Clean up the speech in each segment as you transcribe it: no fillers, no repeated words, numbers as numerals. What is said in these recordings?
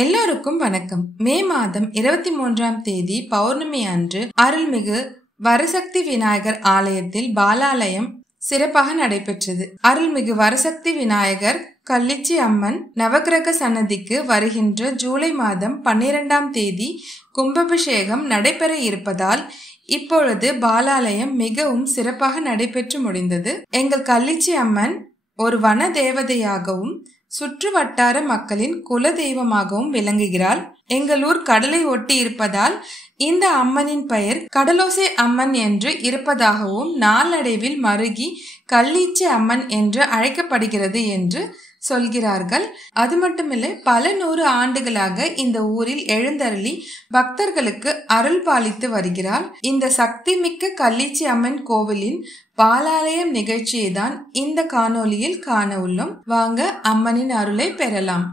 எல்லோருக்கும் வணக்கம். மே மாதம் 23ஆம் தேதி பௌர்ணமி அன்று அருள்மிகு வரசக்தி விநாயகர் ஆலயத்தில் பாலாலயம் சிறப்பாக நடைபெற்றது. அருள்மிகு வரசக்தி விநாயகர் கள்ளிச்சி அம்மன் நவகிரக சன்னதிக்கு வருகின்ற ஜூலை மாதம் 12ஆம் தேதி கும்பாபிஷேகம் நடைபெற இருப்பதால் இப்பொழுது பாலாலயம் மிகவும் சிறப்பாக நடைபெற்று முடிந்தது. எங்கள் கள்ளிச்சி அம்மன் ஒரு வன தேவதையாகவும் சுற்று வட்டார மக்களின் குல தெய்வமாகவும் விளங்குகிறாள். எங்கள் ஊர் கடலை ஒட்டி இருப்பதால் இந்த அம்மனின் பெயர் கடலோசை அம்மன் என்று இருப்பதாகவும் நாளடைவில் மருகி கள்ளீச்சி அம்மன் என்று அழைக்கப்படுகிறது என்று சொல்கிறார்கள். அது மட்டுமில்லை, பல 100 ஆண்டுகளாக இந்த ஊரில் எழுந்தருளி பக்தர்களுக்கு அருள் பாலித்து வருகிறாள். இந்த சக்தி மிக்க கள்ளீச்சி அம்மன் கோவிலின் பாலாலயம் நிகழ்ச்சியை தான் இந்த காணொளியில் காண உள்ளோம். வாங்க அம்மனின் அருளை பெறலாம்.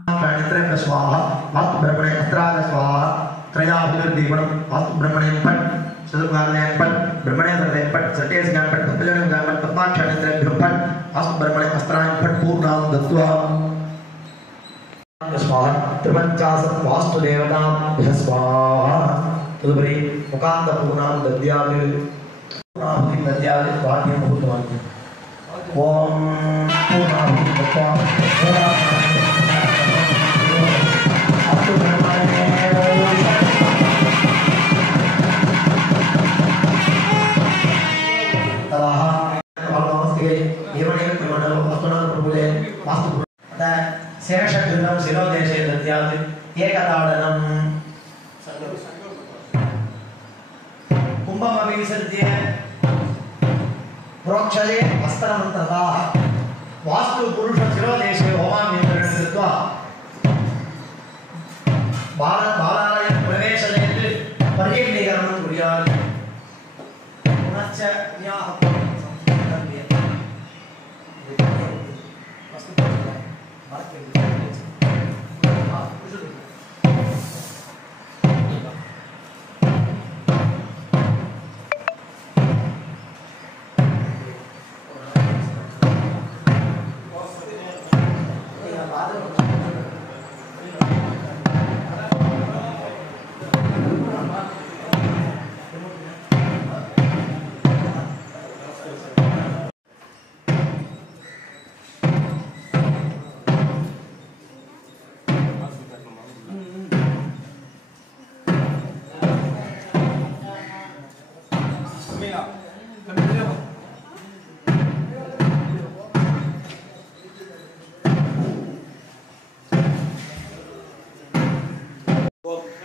शेषकृतं शिरोदेशे दद्यात् एकताडनं कुम्भमपि विसर्ज्य प्रोक्षये हस्तमन्त्रताः वास्तु पुरुष शिरोदेशे होमामिन्द्रणं कृत्वा बालालयं प्रवेशयेत् पर्यग्नीकरणं कुर्यात् पुनश्च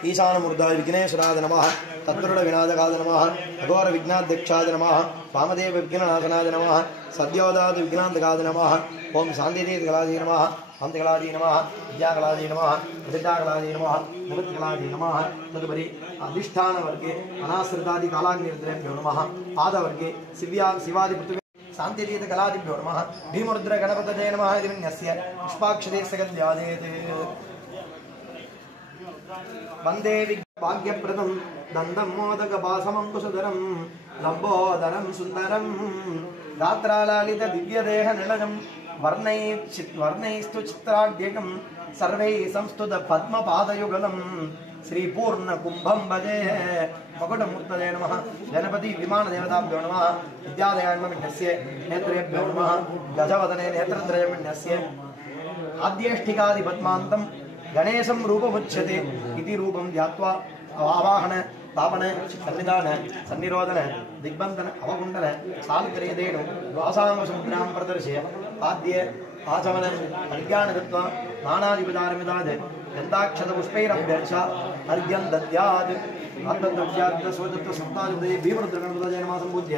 ईशानमूर्धाय विघ्नेश्वराय नमः, तत्पुरुष विनायकाय नमः, अघोर विघ्नाध्यक्षाय नमः, वामदेव विघ्ननाशनाय नमः, सद्योदात विघ्नान्तकाय नमः, ओम शान्तितीर्थकलायै नमः, शान्तिकलायै नमः, विद्याकलायै नमः, विद्याकलायै नमः, निवृत्तिकलायै नमः। तदुपरि अधिष्ठानवर्गे अनाश्रितादि कालाग्निरुद्रेभ्यो नमः, पादवर्गे शिवादि पृथ्वी शान्तितीर्थकलादिभ्यो नमः, भीमरुद्र गणपतये नमः। दिव्यस्य पुष्पाक्षते सगद्यादेत् वंदे भाग्यप्रदं दंदं मोदकपासमं कुशधरं लंबोदरं सुंदरं गात्रालालित दिव्यदेह निलयं वर्णैस्तु चित्राढ्यकं सर्वैः संस्तुत पद्मपादयुगलं श्रीपूर्ण कुंभं भजे। मकुटमूर्तये नमः, गणपति विमानदेवताभ्यो नमः, विद्यादयान्मविन्यस्य नेत्रेभ्यो नमः, गजवदने नेत्रत्रयमिन्यस्य आद्येष्टिकादिपद्मान्तं गणेशं रूपमुच्यते इति रूपं ध्यात्वा आवाहन स्थापन सन्निधान सन्निरोधन दिग्बंधन अवकुंडन सालग्रेदेनु वासांगसमुद्रां प्रदर्शय आद्य आचमन अर्घ्यान् दत्त्वा नानादिपदारमिदाद गन्धाक्षतपुष्पैरभ्यर्च अर्घ्यं दद्यात् आत्मद्रव्यात् स्वदत्त सप्तादिपदे भीमरुद्रगणपतये नमः सम्पूज्य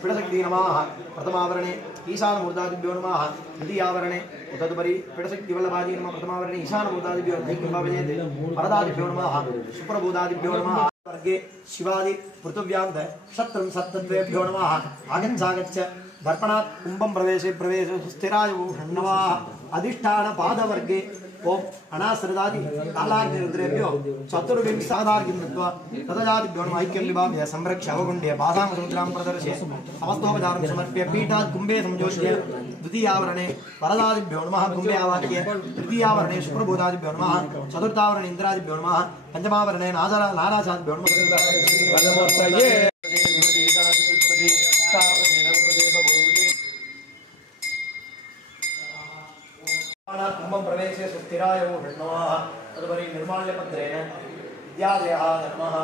पिडशक्ति नमः। प्रथमावरणे ईशानमूर्धादिभ्यो नमः, द्वितीयावरणे तदुपरि पिडशक्तिवल्लभादि नमः। प्रथमावरणे ईशानमूर्धादिभ्यो नैकुम्भवजेत् वरदादिभ्यो नमः, सुप्रबोधादिभ्यो नमः। वर्गे शिवादि पृथिव्यां शत्रं सप्तद्वेभ्यो नमः। आगच्छागच्छ दर्पणात् कुंभं प्रवेशे स्थिराय नमः अधिष्ठान पादवर्गे ओम अनाश्रितादि कालाग्निरुद्रेभ्यो चतुर्विंशतार्घ्यं दत्वा तदजादिभ्यो नमः ऐक्यं विभाव्य संरक्ष्य अवगुण्ड्य पादामसमुद्रां प्रदर्श्य समस्तोपचारं समर्प्य पीठात् कुम्भे संयोज्य द्वितीयावरणे वरदादिभ्यो नमः कुम्भे आवाह्य तृतीयावरणे शुक्रभूतादिभ्यो नमः चतुर्थावरणे इन्द्रादिभ्यो नमः पंचमावरणे नाराचादिभ्यो नमः कुंभं प्रवेशे सुस्थिराय नमः तदुपरि निर्माल्यपत्रेण विद्यादयः नमः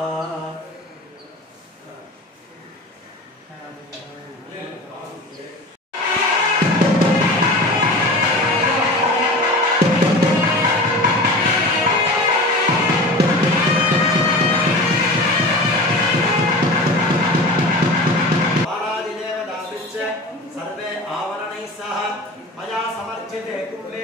सर्वे आवरणैः सह मया समर्चिते कुम्भे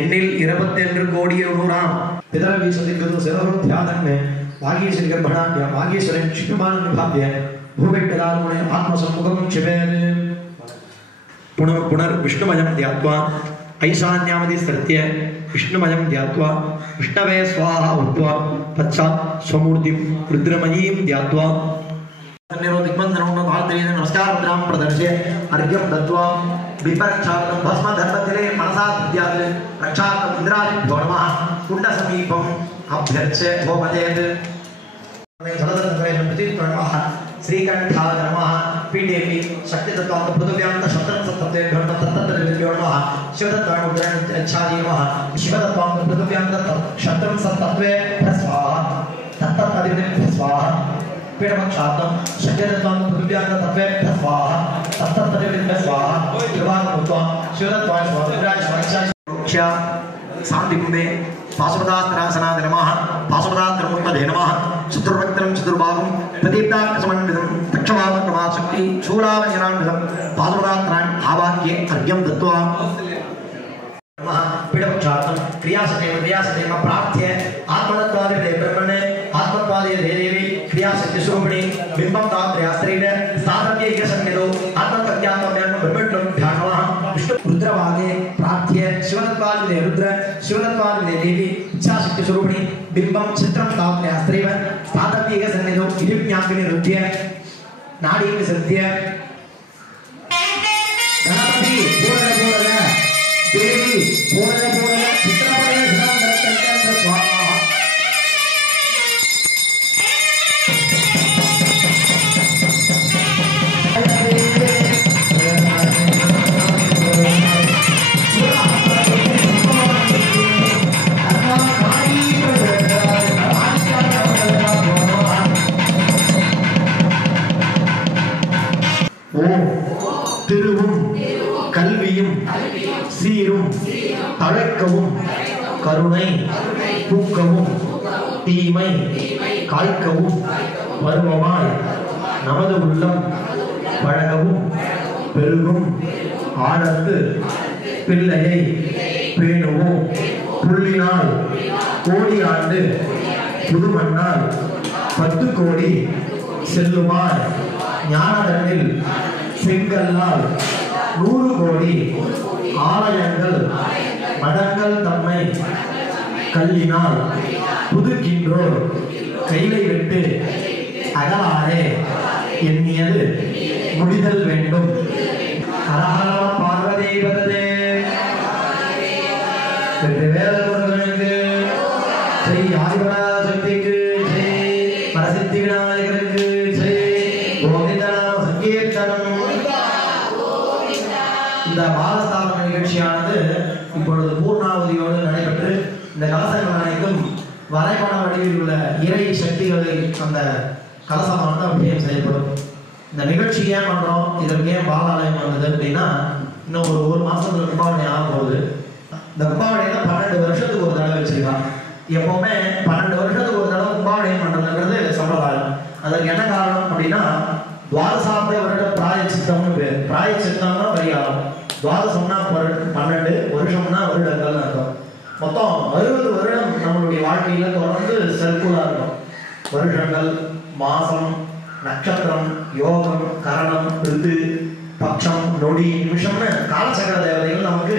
எண்ணில் 21 கோடியே நூறாம் பிதரவி சதிகது சிரவத்யாதன்மே வாகீஸ்வரி கர்ப்பணாத்ய வாகீஸ்வரன் சிவமான் நிபாவ்ய பூவிட்டதாலுனே ஆத்மசம்முகம் சிவேத் புனர் விஷ்ணுமயம் த்யாத்வா ஐசான்யாமதி சத்ய விஷ்ணுமயம் த்யாத்வா விஷ்ணவே ஸ்வாஹா உத்வா பச்சாத் ஸ்வமூர்த்திம் ருத்ரமயீம் த்யாத்வா नमस्कार मुद्रां प्रदर्श्य अर्घ्यं दत्वा विपरक्षार्थं भस्म धर्मतिले मनसा विद्यात् रक्षार्थं इन्द्रादिभ्यो नमः कुण्डसमीपम् अभ्यर्च्य होमयेत् नमः श्रीकण्ठाय नमः पीडेपि शक्तितत्त्वात् पृथिव्यान्त शत्रत्सत्तत्वेभ्यो नमः शिवतत्त्वान् उद्रच्छादि नमः शिवतत्त्वात् पृथिव्यान्त शत्रत्सत्तत्वेभ्यः स्वाहा तत्तदधिपतिभ्यः स्वाहा पीडमक्षातं शक्तितत्त्वान् पृथिव्यान्त तत्त्वेभ्यः स्वाहा तत्तदधिपतिभ्यः स्वाहा विभागमुत्वा शिवतत्त्वान् स्वाहा शान्तिकुम्भे पाशुपदास्त्रासनाय नमः पाशुपदास्त्रमुत्पदे नमः चतुर्वक्त्रं चतुर्बाहुं प्रदीप्ताक्षसमन्वितं दक्षवामक्रमाशक्ति शूलावजनान्वितं पाशुपदास्त्रान् आवाह्य अर्घ्यं दत्त्वा पीडपक्षार्थं क्रियासतेम प्रार्थ्य आत्मतत्वादिते ब्रह्मणे आत्मत्वादिते देवी क्रियाशक्तिस्वरूपिणी बिम्बं तात्र्यास्त्रीण स्थातव्य एकसन्निधौ आत्मतत्त्यात्मज्ञानं ब्रह्मण्डं ध्यानवः विष्णु रुद्रवागे प्रार्थ्य शिवतत्वादिते रुद्र शिवतत्वादिते देवी इच्छाशक्तिस्वरूपिणी बिम्बं चित्रं तात्र्यास्त्रीव स्थातव्य एकसन्निधौ विधिज्ञापिनी रुद्ध्य नाडी विसृज्य गणपति पूर्ण देवी पूर्ण चित्रपटे ध्यान स्वाहा திருவும் கல்வியும் சீரும் தழைக்கவும் கருணை பூக்கவும் தீமை காய்க்கவும் பருவமாய் நமது உள்ளம் பழகவும் பெருகும் ஆழத்து பிள்ளையை பேணுவோம் புள்ளினால் கோடி ஆண்டு புதுமண்ணால் 10 கோடி செல்லுமாய் ஞானதனில் செங்கல்லால் 100 கோடி ஆலயங்கள் மடங்கள் தம்மை கல்லினால் புதுக்கின்றோர் கைலை விட்டு அகலாரே எண்ணியது முடிதல் வேண்டும். ஹரஹர பார்வதீபதே வேலமுருகனுக்கு ஸ்ரீ ஆதிபராசக்திக்கு ஸ்ரீ பரசித்தி விநாயகருக்கு ஸ்ரீ கோவிந்தநாம சங்கீர்த்தனம். இந்த பாலஸ்தாபன நிகழ்ச்சியானது இப்பொழுது பூர்ணாவதியோடு நடைபெற்று இந்த கலசங்கள் அனைத்தும் வரைபட வடிவில் உள்ள இறை சக்திகளை அந்த கலசமானது அபிஷேகம் செய்யப்படும். இந்த நிகழ்ச்சி ஏன் பண்றோம், இதற்கு ஏன் பாலாலயம் வந்தது அப்படின்னா, இன்னும் ஒரு மாசத்துல கும்பாவளி ஆக போகுது. இந்த கும்பாவளியில 12 வருஷத்துக்கு ஒரு தடவை வச்சிருக்கான். எப்பவுமே 12 வருஷத்துக்கு ஒரு தடவை கும்பாவளியம் பண்றதுங்கிறது சம்பிரதாயம். அதற்கு என்ன காரணம் அப்படின்னா, துவாதசாப்த வருட பிராயச்சித்தம்னு பேர். பிராயச்சித்தம்னா பரிகாரம். துவாதசம்னா 12, வருஷம்னா வருடங்கள் அர்த்தம். மொத்தம் 60 வருடம் நம்மளுடைய வாழ்க்கையில தொடர்ந்து சர்க்குலா இருக்கும். வருஷங்கள், மாசம், நட்சத்திரம், யோகம், கரணம், ரிது, பட்சம், நொடி, நிமிஷம்னு காலசக்கர தேவதைகள் நமக்கு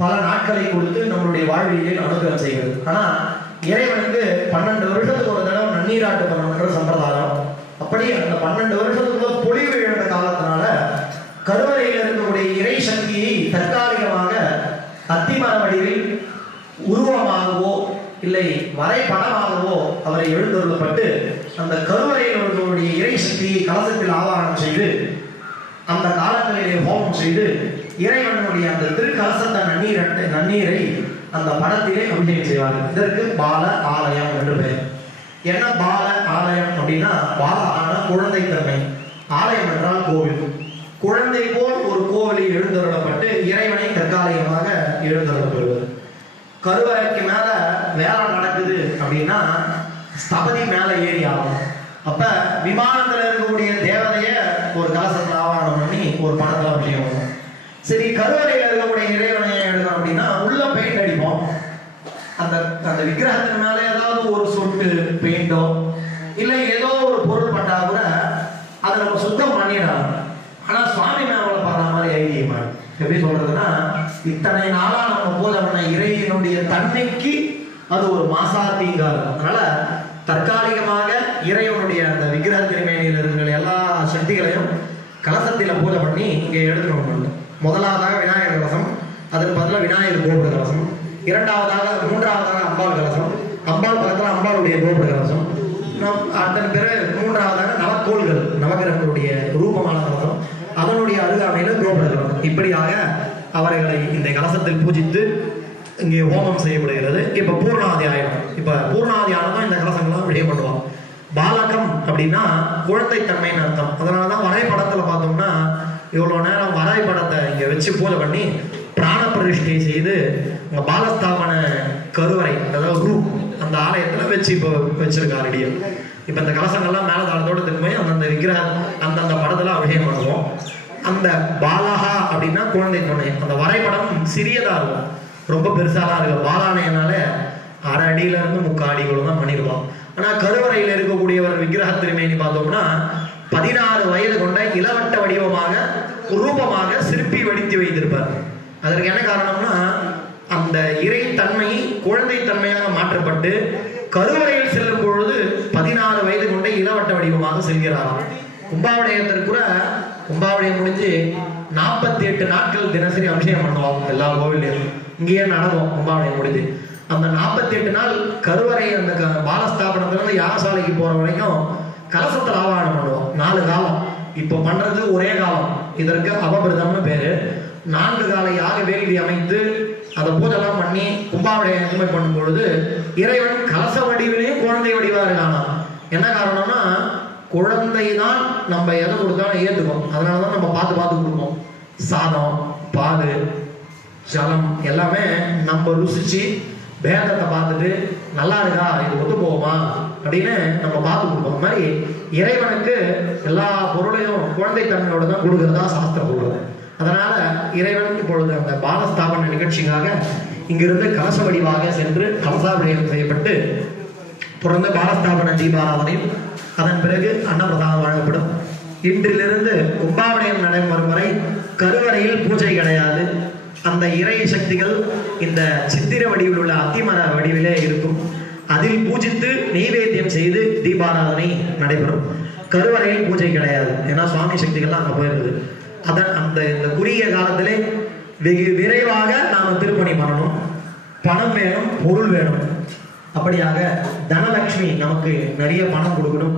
பல நாட்களை கொடுத்து நம்மளுடைய வாழ்வியலில் அனுகிரகம் செய்கிறது. ஆனா இறைவனுக்கு 12 வருஷத்துக்கு ஒரு தடவை நன்னீராட்டு பண்ணணுன்ற சம்பிரதாயம். அப்படி அந்த 12 வருஷத்துக்குள்ள பொழிவு இழந்த காலத்தினால கருவறையில் இருக்கக்கூடிய இறை சக்தியை தற்காலிகமாக அத்திமர வடிவில் உருவமாகவோ இல்லை வரைபடமாகவோ அவரை எழுந்தருளப்பட்டு அந்த கருவறையில் இருக்கக்கூடிய இறை சக்தியை கலசத்தில் ஆவாரணம் செய்து அந்த காலங்களிலே ஹோமம் செய்து இறைவனுடைய அந்த திருக்கலசத்த நன்னீரை அந்த படத்திலே அபிஷேகம் செய்வார்கள். இதற்கு பால ஆலயம் என்று பெயர். என்ன பால ஆலயம் அப்படின்னா, பாலான குழந்தைத்தன்மை, ஆலயம் என்றால் கோவில். குழந்தை போல் ஒரு கோவிலில் எழுந்தருளப்பட்டு இறைவனை தற்காலிகமாக எழுந்தருளப்படுவது. கருவறைக்கு மேல வேலை நடக்குது அப்படின்னா ஸ்தபதி மேல ஏறி ஆகும். அப்ப விமானத்துல இருக்கக்கூடிய தேவதைய ஒரு கலசத்துல ஆவாரணம் பண்ணி ஒரு படத்துல அபிஷேகம் பண்ணும். சரி, கருவறையில இருக்கக்கூடிய இறைவனையை எடுக்கணும் அப்படின்னா உள்ள பெயிண்ட் அடிப்போம். அந்த அந்த விக்கிரகத்தின் மேல ஏதாவது ஒரு சொட்டு பெயிண்டோ இல்லை ஏதோ ஒரு பொருள் பட்டா கூட அதை நம்ம சுத்தம் பண்ணிடலாம். ஆனா சுவாமி மேல பாடுற மாதிரி ஐடியமா எப்படி சொல்றதுன்னா, இத்தனை நாளா நம்ம பூஜை பண்ண இறைவனுடைய தன்மைக்கு அது ஒரு மாசாத்தீங்காது. அதனால தற்காலிகமாக இறைவனுடைய அந்த விக்கிரக திருமேனியில் இருக்கிற எல்லா சக்திகளையும் கலசத்தில பூஜை பண்ணி இங்கே எடுத்துக்கணும். முதலாவதாக விநாயகர் கலசம், அதற்கு பதிலாக விநாயகர் கோபுர கலசம். மூன்றாவதாக அம்பாள் கலசம், அம்பாள் பக்கத்தில் அம்பாளுடைய கோபுர கலசம். அதன் பிறகு மூன்றாவதாக நவக்கோள்கள், நவகிரகங்களுடைய ரூபமான கலசம், அதனுடைய அருகாமையில கோபுர கலசம். இப்படியாக அவர்களை இந்த கலசத்தில் பூஜித்து இங்கே ஹோமம் செய்யப்படுகிறது. இப்ப பூர்ணாதி ஆயிடும். இப்ப பூர்ணாதி ஆனதும் இந்த கலசங்கள்லாம் வெளியே பண்ணுவோம். பாலகம் அப்படின்னா குழந்தைத்தன்மைன்னு அர்த்தம். அதனாலதான் வரைபடத்துல பார்த்தோம்னா இவ்வளவு நேரம் வரைபடத்தை இங்க வச்சு பூஜை பண்ணி பிராண பிரதிஷ்டை செய்து பாலஸ்தாபன கருவறை, அதாவது ரூம், அந்த ஆலயத்துல வச்சு இப்போ வச்சிருக்காரு ரெடியா. இப்ப இந்த கலசங்கள்லாம் மேல தாளத்தோட திரும்பி அந்தந்த விக்கிரக அந்தந்த படத்துல அபிஷேகம் பண்ணுவோம். அந்த பாலஹா அப்படின்னா குழந்தை துணை. அந்த வரைபடம் சிறியதா இருக்கும், ரொம்ப பெருசாலாம் இருக்கு. பாலானையனால 1/2 அடியில இருந்து 3/4 அடிக்குள்ள தான் பண்ணிருக்கோம். ஆனா கருவறையில இருக்கக்கூடியவர் விக்கிரக திருமேனி பார்த்தோம்னா 16 வயது கொண்ட இளவட்ட வடிவமாக ரூபமாக சிற்பி வடித்து வைத்திருப்பார். அதற்கு என்ன காரணம்னா, அந்த இறை தன்மை குழந்தை தன்மையாக மாற்றப்பட்டு கருவறையில் செல்லும் பொழுது 16 வயது கொண்ட இளவட்ட வடிவமாக செல்கிறாராம். கும்பாவடையத்திற்குற கும்பாவடையம் முடிஞ்சு 48 நாட்கள் தினசரி அபிஷேகம் பண்ணுவோம் எல்லா கோவிலையும். இங்கேயே நடக்கும் கும்பாவடையம் முடிஞ்சு. அந்த 48 நாள் கருவறை அந்த பாலஸ்தாபனத்திலிருந்து யாகசாலைக்கு போற வரைக்கும் கலசத்தில் ஆவாகனம் பண்ணுவோம். 4 காலம். இப்போ பண்றது ஒரே காலம், இதற்கு அபபிரதம்னு பேரு. 4 கால யாக வேள்வி அமைத்து அதை பூஜெல்லாம் பண்ணி கும்பாவடையம் எதுவுமே பண்ணும் பொழுது இறைவன் கலச வடிவிலேயே குழந்தை வடிவா இருக்கானா. என்ன காரணம்னா, குழந்தை தான் நம்ம எதை கொடுத்தாலும் ஏற்றுக்கும். அதனாலதான் நம்ம பார்த்து பார்த்து கொடுப்போம். சாதம், பால், ஜலம் எல்லாமே நம்ம ருசிச்சு பேதத்தை பார்த்துட்டு நல்லா இருக்கா, இது ஒத்து போகுமா அப்படின்னு நம்ம பார்த்து கொடுப்போம். மாதிரி இறைவனுக்கு எல்லா பொருளையும் குழந்தை தன்மையோட தான் கொடுக்கறதா சாஸ்திரம் கொடுக்குது. அதனால இறைவன் இப்பொழுது அந்த பாலஸ்தாபன நிகழ்ச்சிக்காக இங்கிருந்து கலச வடிவாக சென்று கலசாபிஷேகம் செய்யப்பட்டு தொடர்ந்து பாலஸ்தாபன தீபாராதனையும் அதன் பிறகு அன்னப்பிரசாதம் வழங்கப்படும். இன்றிலிருந்து கும்பாவடையம் நடைபெறும் வரை கருவறையில் பூஜை கிடையாது. அந்த இறை சக்திகள் இந்த சித்திர வடிவில் உள்ள அத்திமர வடிவிலே இருக்கும். அதில் பூஜித்து நெய்வேத்தியம் செய்து தீபாராதனை நடைபெறும். கருவறையில் பூஜை கிடையாது, ஏன்னா சுவாமி சக்திகள்லாம் அங்கே போயிருக்குது. அந்த இந்த குறுகிய காலத்திலே வெகு விரைவாக நாம் திருப்பணி பண்ணணும். பணம் வேணும், பொருள் வேணும். அப்படியாக தனலட்சுமி நமக்கு நிறைய பணம் கொடுக்கணும்.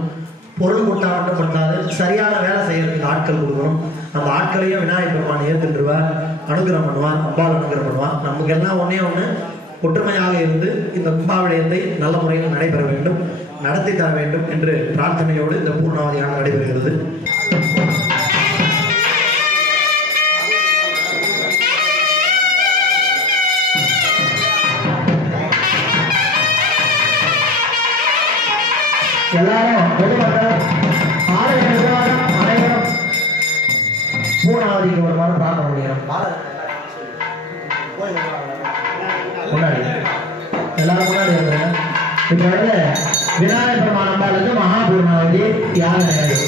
பொருள் கொடுத்தா மட்டும் பத்தாது, சரியான வேலை செய்யறதுக்கு ஆட்கள் கொடுக்கணும். அந்த ஆட்களையும் விநாயகர் பெருமான் ஏற்றுருவார், அனுகிரகம் பண்ணுவார், அம்பாள் அனுகிரகம் பண்ணுவார். நமக்கு எல்லாம் ஒன்னே ஒன்று, ஒற்றுமையாக இருந்து இந்த கும்பாவடையத்தை நல்ல முறையில் நடைபெற வேண்டும், நடத்தி தர வேண்டும் என்று பிரார்த்தனையோடு இந்த பூர்ணாவதியாக நடைபெறுகிறது. எல்லாரும் பொதுமக்கள் ஆலய நிர்வாகம் அனைவரும் பூர்ணாவதிக்கு ஒரு மாதிரி பிரார்த்தனை பண்ணிக்கிறோம். முன்னாடி எல்லாரும் முன்னாடி வந்துருங்க. இப்ப வந்து விநாயகர் பெருமான் அம்பாளுக்கு மகா பூர்ணாவதி யாக நிகழ்வு.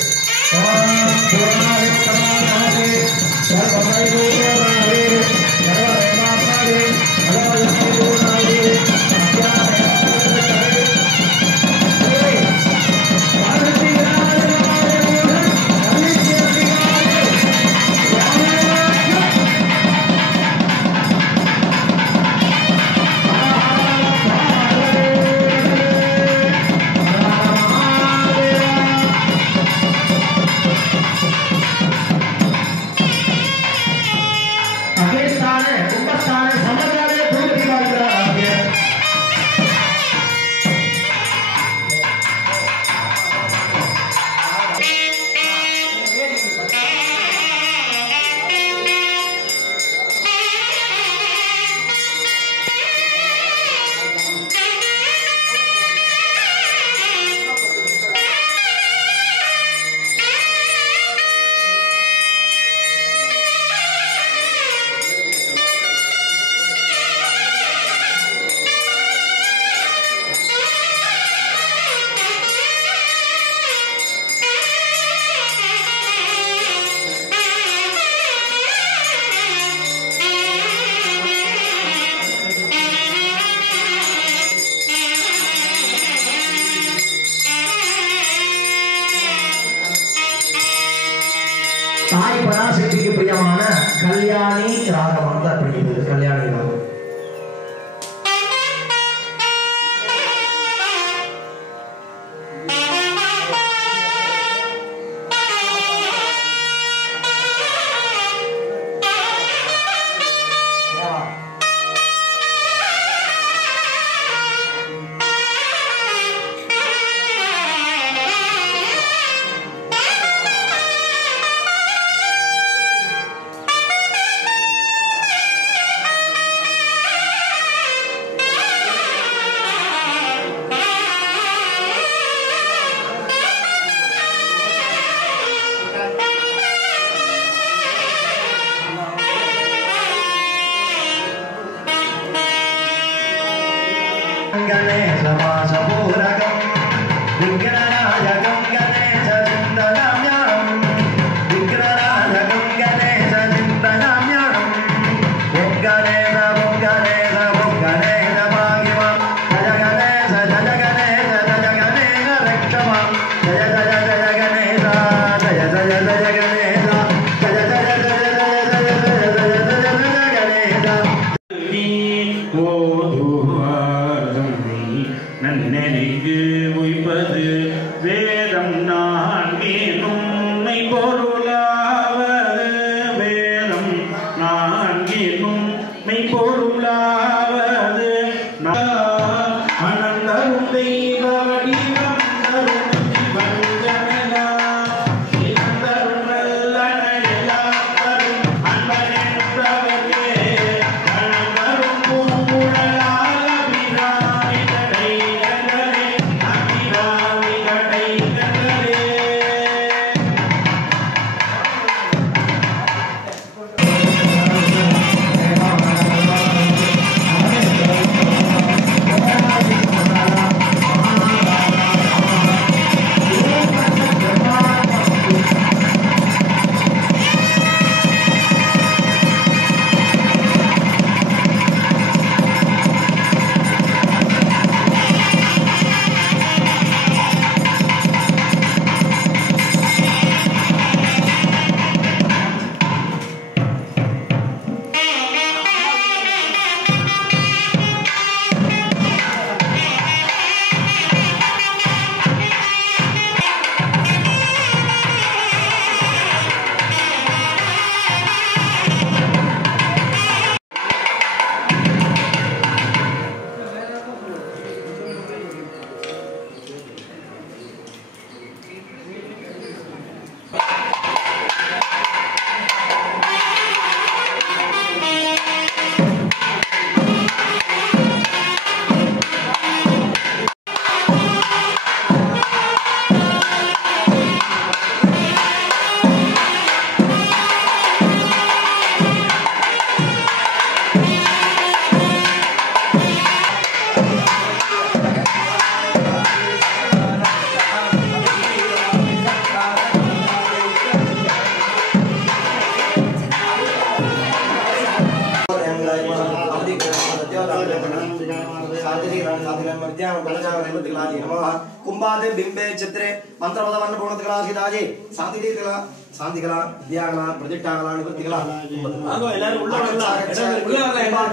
कुंभादे बिंबे चित्रे मंत्रपदवन्न पूर्णतकलासिदाजे शांतिकला शांतिकला विद्याकला प्रतिष्ठाकला निवृत्तिकला आगो எல்லாரும் உள்ள வரலாம்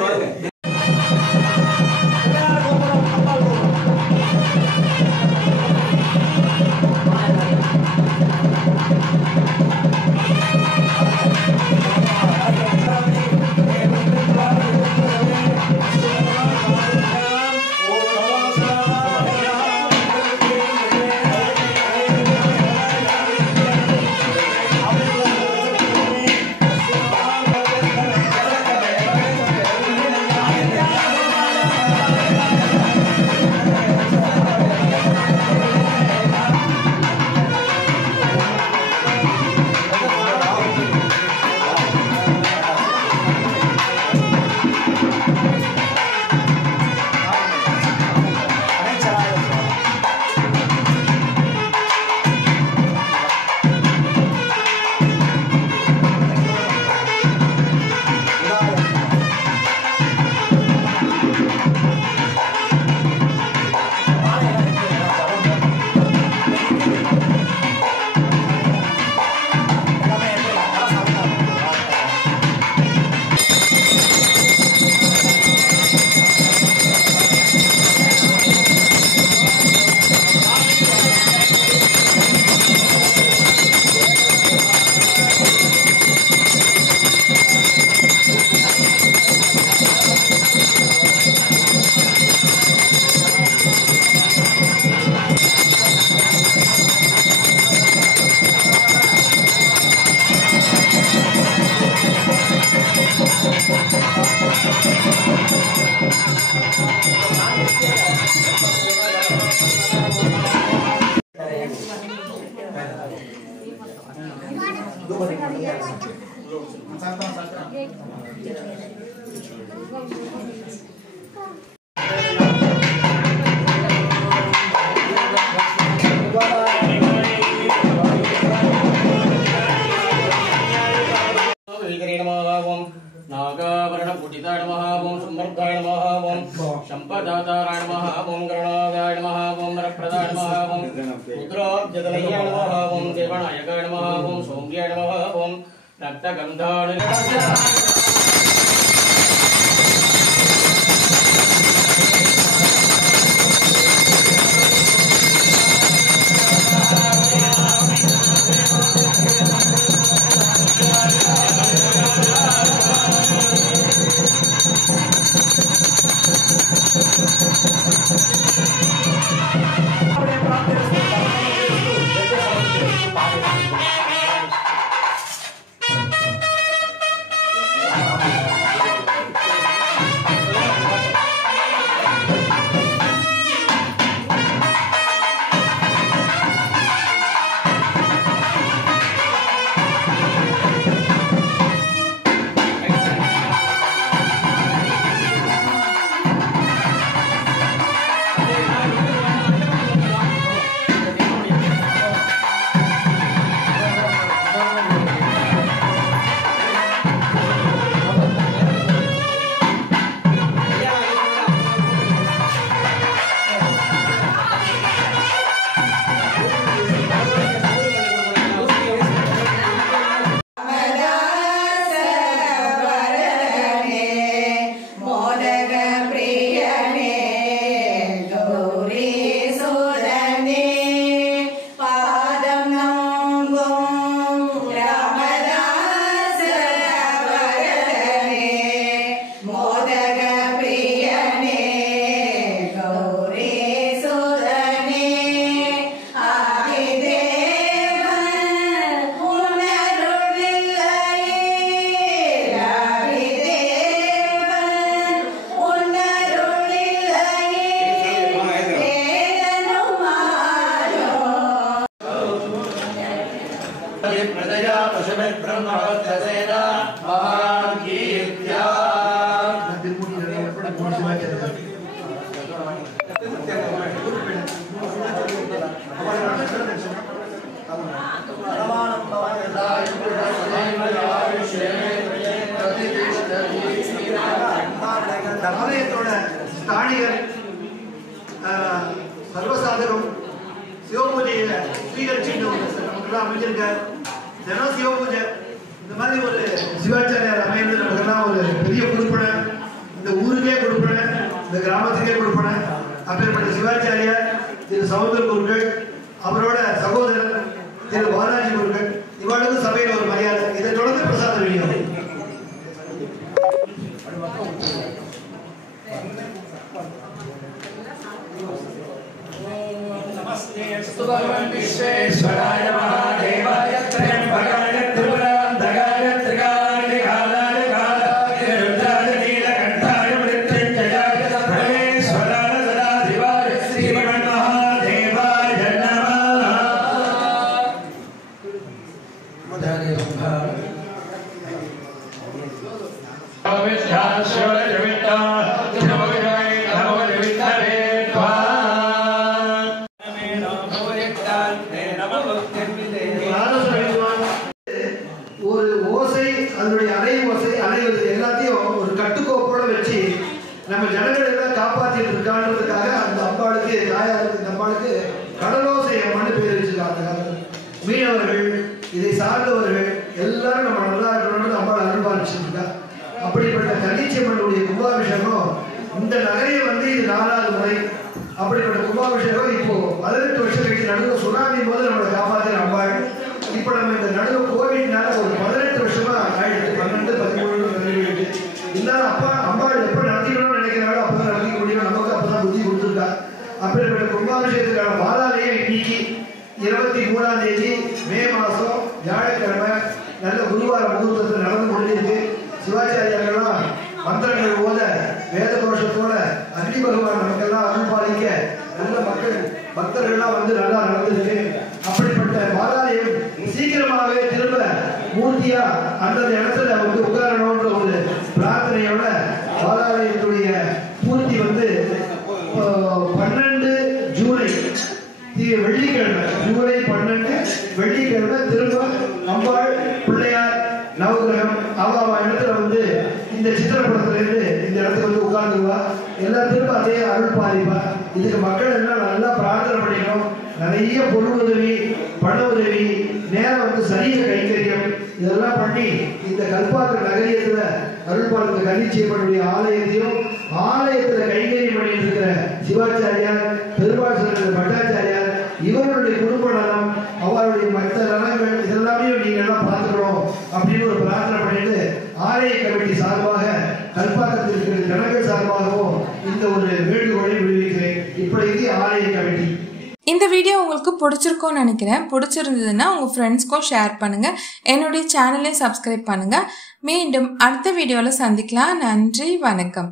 ओम संपदाताराय नमः ओम गरुणाय नमः ओम वरप्रदाय नमः ओम रुद्राब्जतनये नमः ओम देवनायकाय नमः ओम सौम्याय नमः ओम रक्तगन्धाय ஆலயத்தோட ஸ்தானிகர் சர்வசாதகம் சிவபூஜையில ஸ்ரீகரிச்சிட்டு நமக்கெல்லாம் அமைஞ்சிருக்கார். தினம் சிவபூஜை இந்த மாதிரி ஒரு சிவாச்சாரியார் அமைந்து நமக்கெல்லாம் ஒரு பெரிய கொடுப்பனை, இந்த ஊருக்கே கொடுப்பனை, இந்த கிராமத்துக்கே கொடுப்பனை. அப்பேற்பட்ட சிவாச்சாரியார் திரு சமுத்திர குருக்கள், அவரோட சகோதரர் திரு பாலாஜி குருக்கள், இவளுக்கு சபையில் ஒரு மரியாதை. இதை தொடர்ந்து பிரசாத விநியோகம். भगवान विश्वेश्वराय महादेवाय त्र्यंबकाय त्रिपुरांतकाय त्रिकालाय कालाय रुद्राय नीलकंठाय मृत्युंजयाय परमेश्वराय सदाशिवाय श्रीमन्महादेवाय नमः। ஒரு ஓசை, அதனுடைய அலை ஓசை, அலைவது எல்லாத்தையும் ஒரு கட்டுக்கோப்போட வச்சு நம்ம ஜனங்களை எல்லாம் காப்பாற்றிட்டு இருக்கான்றதுக்காக அந்த அம்பாளுக்கு, தாயாருக்கு, இந்த அம்பாளுக்கு கடலோசை அம்மான்னு பேர் வச்சிருக்காங்க. மீனவர்கள், இதை சார்ந்தவர்கள் எல்லாரும் நம்ம நல்லா இருக்கணும்னு அம்பாள் அருள்பாலிச்சுருக்கா. அப்படிப்பட்ட கன்னிச்சம்மனுடைய கும்பாபிஷேகம் இந்த நகரையை வந்து இது 4வது முறை. அப்படிப்பட்ட கும்பாபிஷேகம் இப்போ 18 வருஷம் கழிச்சு நடுவில் சுனாமி போது நம்மளை காப்பாற்றின அம்பாள். இப்போ நம்ம இந்த நடுவில் கோவிட்னால ஒரு 18 வருஷமா ஆயிடுச்சு, 12, 13 நிறைவேறிட்டு. இருந்தாலும் அம்பாள் எப்போ நடத்திக்கணும்னு நினைக்கிறாங்களோ அப்பதான் நடத்திக்க முடியும். நமக்கு அப்பதான் புத்தி கொடுத்துருக்கா. அப்படிப்பட்ட கும்பாபிஷேகத்துக்கான பாலாலயம் இன்னைக்கு 23ஆம் தேதி மே மாதம் வியாழக்கிழமை நல்ல குருவார முகூர்த்தத்தில் நடந்து கொண்டிருக்கு. சிவாச்சாரியர்கள்லாம் மந்திரங்கள் ஓத வேத கோஷத்தோட அக்னி பகவான் நமக்கெல்லாம் அருள் பாலிக்க நல்ல பக்தர்கள்லாம் வந்து நல்லா நடந்திருக்கு. அப்படிப்பட்ட பாலாலயம் சீக்கிரமாகவே திரும்ப மூர்த்தியா அந்த இடத்துல வந்து உட்காரணும்ன்ற ஒரு பிரார்த்தனையோட பாலாலயத்துடைய பூர்த்தி வந்து 12 ஜூலை வெள்ளிக்கிழமை, ஜூலை 12 வெள்ளிக்கிழமை திரும்ப அம்பாள் பிள்ளையார் நவகிரகம் அவ இடத்துல வந்து இந்த சித்திரப்படத்துல இருந்து இந்த இடத்துக்கு வந்து உட்கார்ந்துருவா. எல்லாத்துக்கும் அதே அருள் பாதிப்பா. இதுக்கு மக்கள் எல்லாம் நல்லா பிரார்த்தனை பண்ணிக்கணும். நிறைய பொருள் உதவி, பண உதவி, நேரம் சரிய கைங்கரியம் இதெல்லாம் பண்ணி இந்த கல்பாத்திர நகரியத்துல அருள்பாலத்தை கன்னிச்செய்யப்பனுடைய ஆலயத்தையும் ஆலயத்துல கைங்கரியம் பண்ணிட்டு இருக்கிற சிவாச்சாரியார், பெருமாள் சொல்ற பட்டாச்சாரியார், இவர்களுடைய குடும்ப நலம், அவருடைய மற்ற நலங்கள் இதெல்லாமே நீங்க எல்லாம் பார்த்துக்கணும் அப்படின்னு ஒரு பிரார்த்தனை பண்ணிட்டு ஆலய கமிட்டி சார்பாக கல்பாத்திரத்தில் இருக்கிற ஜனங்கள் சார்பாகவும் இந்த ஒரு வேண்டுகோளை விடுவிக்கிறேன். இப்படிக்கு ஆலய கமிட்டி. இந்த வீடியோ உங்களுக்கு பிடிச்சிருக்கும்னு நினைக்கிறேன். பிடிச்சிருந்ததுன்னா உங்கள் ஃப்ரெண்ட்ஸ்க்கும் ஷேர் பண்ணுங்கள். என்னுடைய சேனலையும் சப்ஸ்கிரைப் பண்ணுங்கள். மீண்டும் அடுத்த வீடியோவில் சந்திக்கலாம். நன்றி, வணக்கம்.